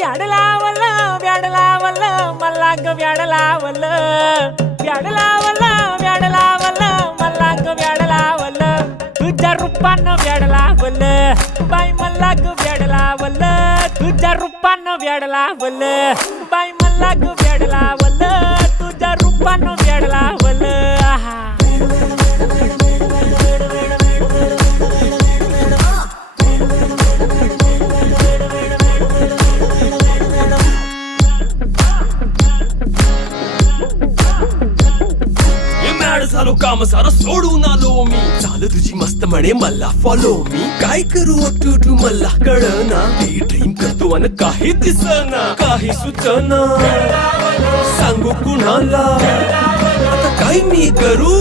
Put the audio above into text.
व्याड लावलं व्याड लावलं मला ग व्याड लावलं व्याड लावलं व्याड लावलं मला ग व्याड लावलं तुझ्या रूपानं व्याड लावलं बाई मला ग व्याड लावलं तुझ्या रूपानं व्याड लावलं बाई मला ग व्याड लावलं तुझ्या रूपानं व्याड लावलं आहा झालो काम सारं सोडून आलो मी झालं तुझी मस्त म्हणे मला फॉलो मी काय करू टू मला कळना ती ड्रीम करतो आणि काही दिसना काही सुचना सांगू कुणाला आता काय मी करू